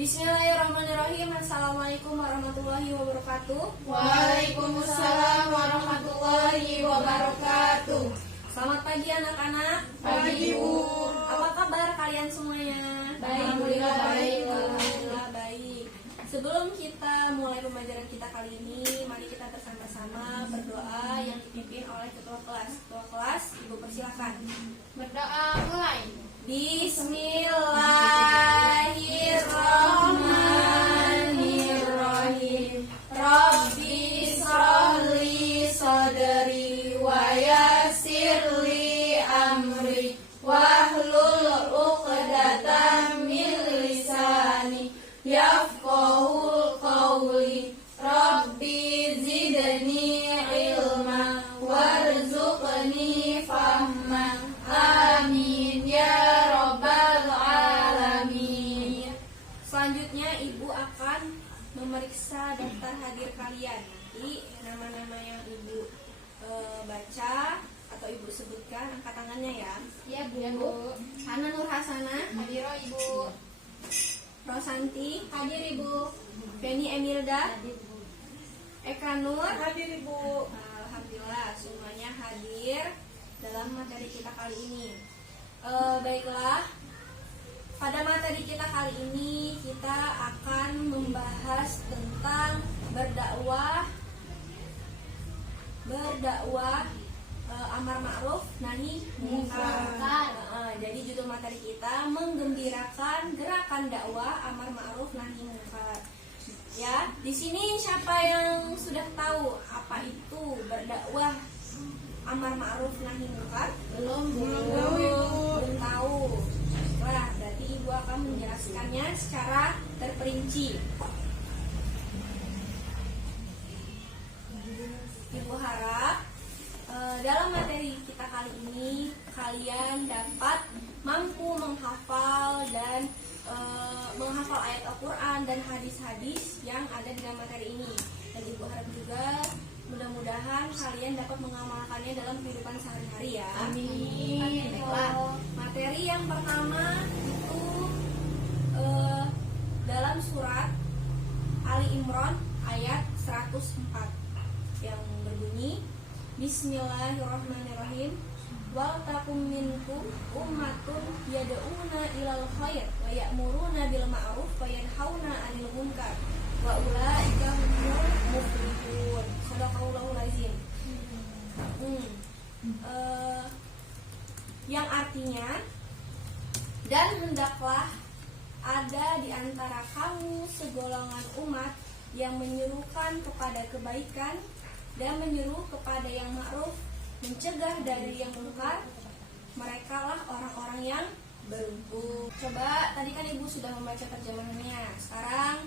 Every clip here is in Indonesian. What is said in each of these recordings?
Bismillahirrahmanirrahim. Assalamualaikum warahmatullahi wabarakatuh. Waalaikumsalam warahmatullahi wabarakatuh. Selamat pagi anak-anak. Pagi, Bu. Apa kabar kalian semuanya? Baik, Alhamdulillah baik. Alhamdulillah baik. Sebelum kita mulai pembelajaran kita kali ini, mari kita bersama-sama berdoa yang dipimpin oleh ketua kelas. Ketua kelas, Ibu persilakan. Berdoa mulai. Bismillahirrahmanirrahim. Rabbi shrahli sadri wa yassirli amri wahlul 'uqdatam min lisani yafqahul qawli. Rabbi zidni ilma warzuqni fahma. Amin ya rabbal alamin. Selanjutnya Ibu akan memeriksa daftar hadir kalian. Nanti nama-nama yang Ibu baca atau Ibu sebutkan, angkat tangannya ya. Ya, Bu. Hana Nur Hasanah, Hadir, Ibu. Rosanti, Hadir, Ibu. Feni Emilda, Eka Nur, Hadir, Ibu. Alhamdulillah semuanya hadir dalam materi kita kali ini. Baiklah, pada materi kita kali ini kita akan membahas tentang berdakwah amar ma'ruf nahi munkar. Jadi judul materi kita menggembirakan gerakan dakwah amar ma'ruf nahi munkar. Ya, di sini siapa yang sudah tahu apa itu berdakwah amar ma'ruf nahi munkar? Belum tahu. Wah, berarti Ibu akan menjelaskannya secara terperinci. Ibu harap dalam materi kita kali ini kalian dapat mampu menghafal dan menghafal ayat Al-Quran dan hadis-hadis yang ada di dalam materi ini. Dan Ibu harap juga mudah-mudahan kalian dapat mengamalkannya dalam kehidupan sehari-hari ya. Amin. Baiklah, materi yang pertama itu dalam surat Ali Imran ayat 104 yang berbunyi Bismillahirrahmanirrahim. Wal takum minkum ummatun yad'una ilal khair wa ya'muruna bil ma'ruf wa yanhauna 'anil munkar wa ulaika humul muflihun. Shadaqallahul azim. Yang artinya, dan hendaklah ada di antara kamu segolongan umat yang menyerukan kepada kebaikan dan menyuruh kepada yang ma'ruf, mencegah dari yang munkar. Merekalah orang-orang yang beruntung. Coba, tadi kan Ibu sudah membaca terjemahannya. Sekarang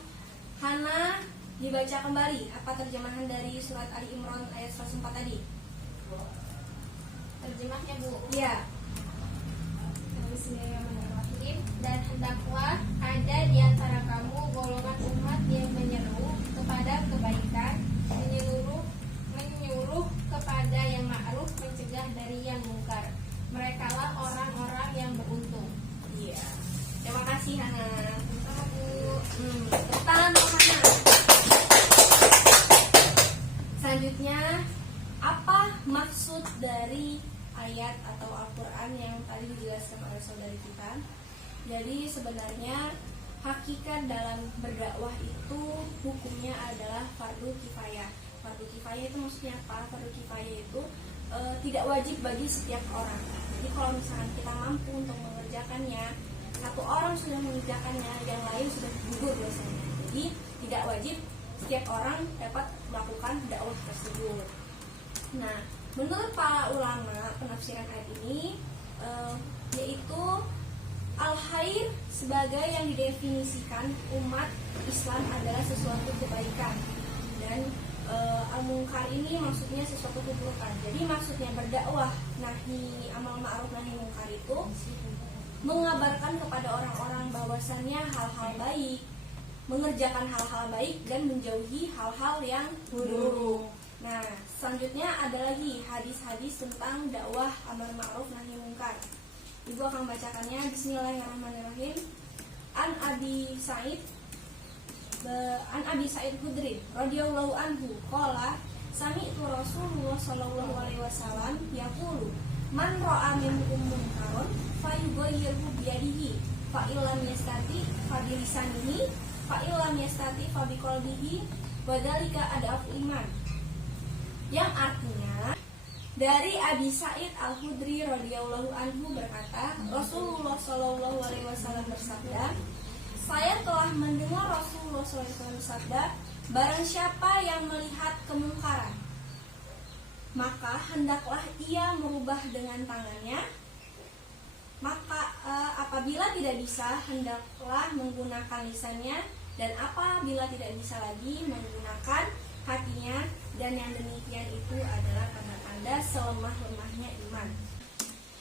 Hana dibaca kembali apa terjemahan dari surat Ali Imran ayat 104 tadi. Terjemahnya, Bu. Iya. Bismillahirrahmanirrahim. Dan hendaklah ada di antara kamu golongan umat yang menyeru kepada kebaikan, menyuruh kepada yang ma'ruf, mencegah dari yang munkar. Merekalah orang-orang yang beruntung. Iya. Terima kasih Hana. Sama, Bu. Tepuk tangan untuk Hana. Selanjutnya, apa maksud dari ayat atau Al-Quran yang tadi dijelaskan oleh saudari kita? Jadi sebenarnya hakikat dalam berdakwah itu hukumnya adalah fardu kifayah. Fardu kifayah itu maksudnya apa? Fardu kifayah itu tidak wajib bagi setiap orang. Jadi kalau misalkan kita mampu untuk mengerjakannya, satu orang sudah mengerjakannya, yang lain sudah gugur dosanya. Jadi tidak wajib setiap orang dapat melakukan dakwah tersebut. Nah, menurut para ulama penafsiran ayat ini yaitu al-khair sebagai yang didefinisikan umat Islam adalah sesuatu kebaikan, dan al-munkar ini maksudnya sesuatu keburukan. Jadi maksudnya berdakwah nahi amal ma'ruf nahi munkar itu mengabarkan kepada orang-orang bahwasannya hal-hal baik, mengerjakan hal-hal baik dan menjauhi hal-hal yang buruk. Nah, selanjutnya ada lagi hadis-hadis tentang dakwah amar ma'ruf nahi munkar. Ibu akan bacakannya. Bismillahirrahmanirrahim. An Abi Sa'id An Abi Sa'id Khudri radhiyallahu anhu qala sami'tu Rasulullah sallallahu alaihi wasallam yaqulu man ra'a minkum munkaran fayughayyirhu bi yadihi fa illam yastati fa bi lisanihi fa illam yastati fa bi qalbihi wa dzalika adaful iman. Yang artinya dari Abi Sa'id Al-Khudri radhiyallahu anhu berkata, Rasulullah sallallahu alaihi wasallam bersabda, saya telah mendengar Rasulullah SAW bersabda, barang siapa yang melihat kemungkaran, maka hendaklah ia merubah dengan tangannya. Maka apabila tidak bisa, hendaklah menggunakan lisannya, dan apabila tidak bisa lagi, menggunakan hatinya. Dan yang demikian itu adalah tanda-tanda selemah-lemahnya iman.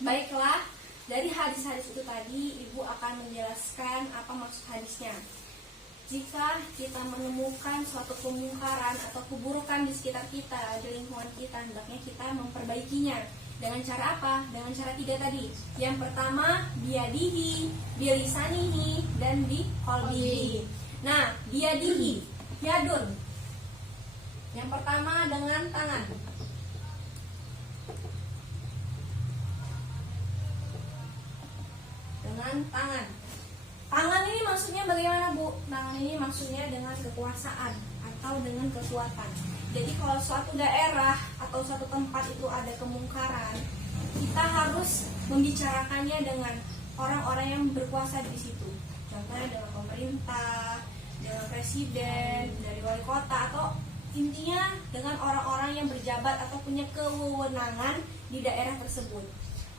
Baiklah, dari hadis-hadis itu tadi, Ibu akan menjelaskan apa maksud hadisnya. Jika kita menemukan suatu kemungkaran atau keburukan di sekitar kita, di lingkungan kita, hendaknya kita memperbaikinya. Dengan cara apa? Dengan cara 3 tadi. Yang pertama, biyadihi, bilisanihi, dan biqalbihi. Nah, biyadihi, yadun. Yang pertama dengan tangan. Dengan tangan. Tangan ini maksudnya bagaimana, Bu? Tangan ini maksudnya dengan kekuasaan atau dengan kekuatan. Jadi kalau suatu daerah atau suatu tempat itu ada kemungkaran, kita harus membicarakannya dengan orang-orang yang berkuasa di situ. Contohnya dengan pemerintah, dengan presiden, dari wali kota, atau intinya dengan orang-orang yang berjabat atau punya kewenangan di daerah tersebut,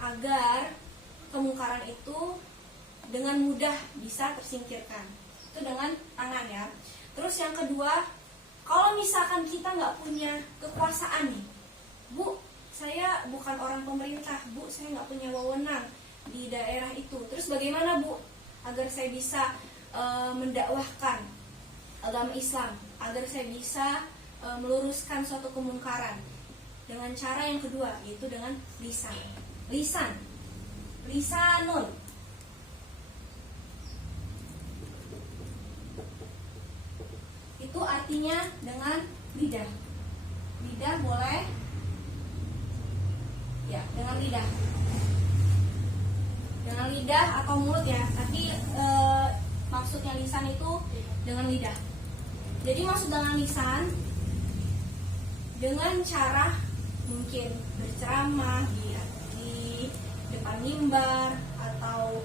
agar kemungkaran itu dengan mudah bisa tersingkirkan. Itu dengan tangan ya. Terus yang kedua, kalau misalkan kita nggak punya kekuasaan nih, Bu, saya bukan orang pemerintah, Bu, saya nggak punya wewenang di daerah itu. Terus bagaimana, Bu, agar saya bisa mendakwahkan agama Islam, agar saya bisa meluruskan suatu kemungkaran? Dengan cara yang kedua, yaitu dengan lisan. Lisanun. Itu artinya dengan lidah. Lidah boleh, ya, dengan lidah. Dengan lidah atau mulut ya. Tapi maksudnya lisan itu dengan lidah. Jadi maksud dengan lisan, dengan cara mungkin berceramah di depan mimbar atau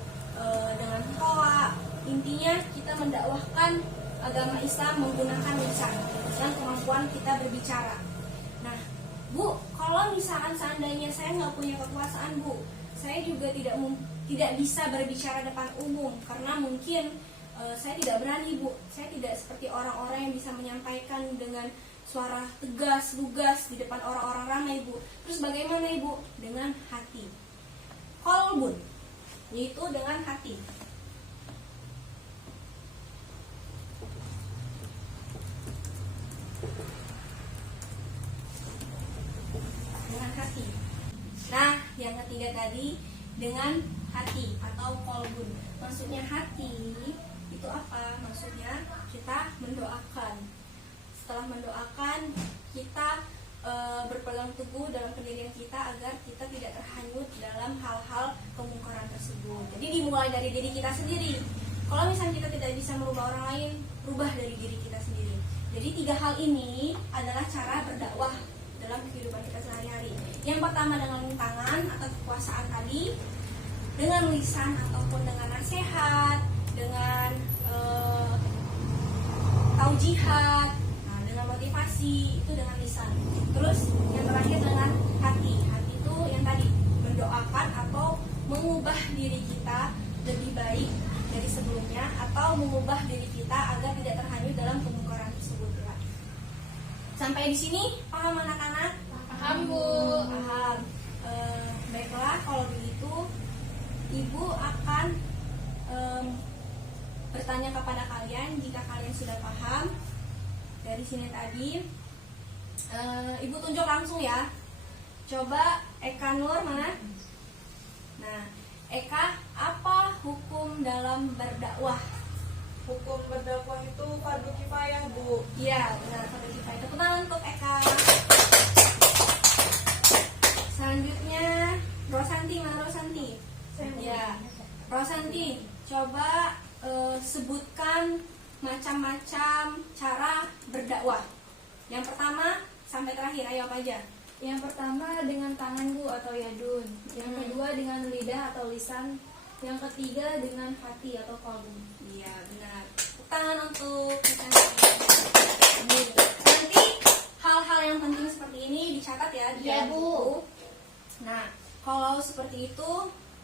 dengan khoa. Intinya kita mendakwahkan agama Islam menggunakan lisan dan kemampuan kita berbicara. Nah, Bu, kalau misalkan seandainya saya nggak punya kekuasaan, Bu, saya juga tidak bisa berbicara depan umum karena mungkin saya tidak berani, Bu. Saya tidak seperti orang-orang yang bisa menyampaikan dengan suara tegas, lugas di depan orang-orang ramai, Bu. Terus bagaimana, Ibu? Dengan hati. Qalbun, yaitu dengan hati. Dengan hati. Nah, yang ketiga tadi dengan hati atau qalbun. Maksudnya hati itu apa? Maksudnya kita mendoakan. Setelah mendoakan, kita berpegang teguh dalam pendirian kita agar kita tidak terhanyut dalam hal-hal kemungkaran tersebut. Jadi dimulai dari diri kita sendiri. Kalau misalnya kita tidak bisa merubah orang lain, rubah dari diri kita sendiri. Jadi 3 hal ini adalah cara berdakwah dalam kehidupan kita sehari-hari. Yang pertama dengan tangan atau kekuasaan tadi, dengan lisan ataupun dengan nasihat, dengan taujihat, dengan motivasi, itu dengan lisan. Terus yang terakhir dengan hati. Hati itu yang tadi, mendoakan atau mengubah diri kita lebih baik dari sebelumnya, atau mengubah diri kita agar tidak terhanyut dalam kemungkaran tersebut. Sampai di sini paham anak-anak? Paham, Bu. Paham. Baiklah, kalau begitu Ibu akan bertanya kepada kalian. Jika kalian sudah paham dari sini tadi, Ibu tunjuk langsung ya. Coba Eka Nur mana? Nah, Eka, apa hukum dalam berdakwah? hukum berdakwah itu fardu kifayah, Bu. Iya, benar, fardu kifayah. Tepuk tangan untuk Eka. Selanjutnya, Rosanti, mana Rosanti? Ya, Rosanti, coba sebutkan macam-macam cara berdakwah. Yang pertama sampai terakhir, ayo apa aja? Yang pertama dengan tangan, Bu, atau yadun. Yang kedua dengan lidah atau lisan. Yang ketiga dengan hati atau kalbu. Iya, benar. Tepuk tangan untuk kita. Ini. Nanti hal-hal yang penting seperti ini dicatat ya di Iya, dalam Bu. buku. Nah, kalau seperti itu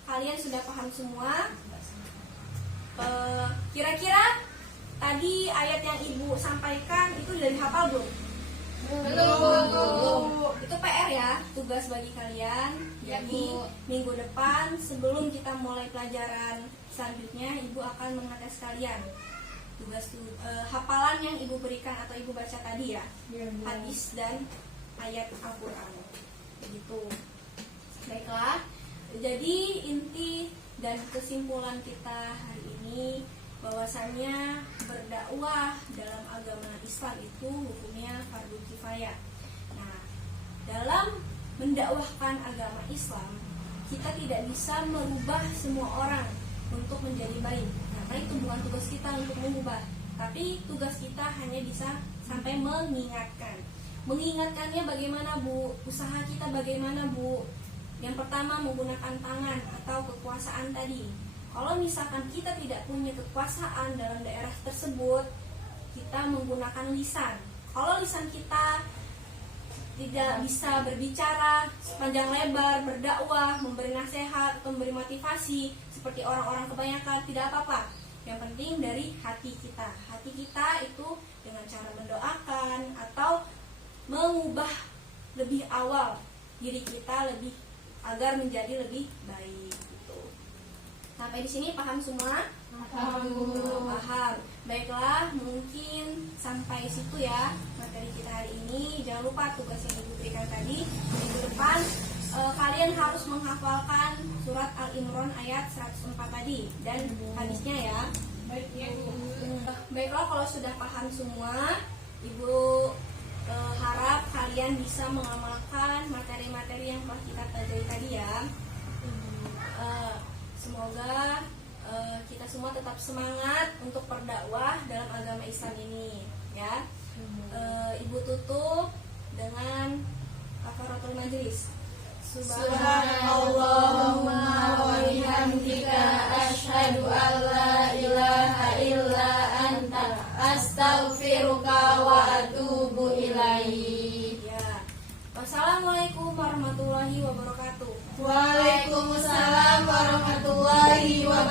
kalian sudah paham semua. Kira-kira tadi ayat yang Ibu sampaikan itu sudah dihafal belum? Belum. Itu PR ya, tugas bagi kalian. Ya, Jadi Bu. minggu depan sebelum kita mulai pelajaran selanjutnya, Ibu akan mengetes kalian tugas hafalan yang Ibu berikan atau Ibu baca tadi ya, hadis dan ayat Al-Quran. Begitu. Baiklah. Jadi inti dan kesimpulan kita hari ini bahwasannya berdakwah dalam agama Islam itu hukumnya fardu kifayah. Nah, dalam mendakwahkan agama Islam, kita tidak bisa merubah semua orang untuk menjadi baik. Karena itu bukan tugas kita untuk mengubah, tapi tugas kita hanya bisa sampai mengingatkan. Mengingatkannya bagaimana, Bu? Usaha kita bagaimana, Bu? Yang pertama menggunakan tangan atau kekuasaan tadi. Kalau misalkan kita tidak punya kekuasaan dalam daerah tersebut, kita menggunakan lisan. Kalau lisan kita tidak bisa berbicara sepanjang lebar, berdakwah, memberi nasihat, atau memberi motivasi seperti orang-orang kebanyakan, tidak apa-apa. Yang penting dari hati kita. Hati kita itu dengan cara mendoakan atau mengubah lebih awal diri kita lebih agar menjadi lebih baik gitu. Sampai di sini paham semua? Paham. Baiklah, mungkin sampai situ ya materi kita hari ini. Jangan lupa tugas yang Ibu berikan tadi. Minggu depan kalian harus menghafalkan surat Al-Imran ayat 104 tadi dan hadisnya ya. Baik, ya, Bu. Baiklah, kalau sudah paham semua, Ibu harap kalian bisa mengamalkan materi-materi yang telah kita pelajari tadi ya. Semoga kita semua tetap semangat untuk berdakwah dalam agama Islam ini ya. Ibu tutup dengan kafaratul majlis. Subhanallahumma wa bihamdika asyhadu an la ilaha illa anta astaghfiruka wa atubu ilaik. Ya. Wassalamualaikum warahmatullahi wabarakatuh. Waalaikumsalam warahmatullahi wabarakatuh.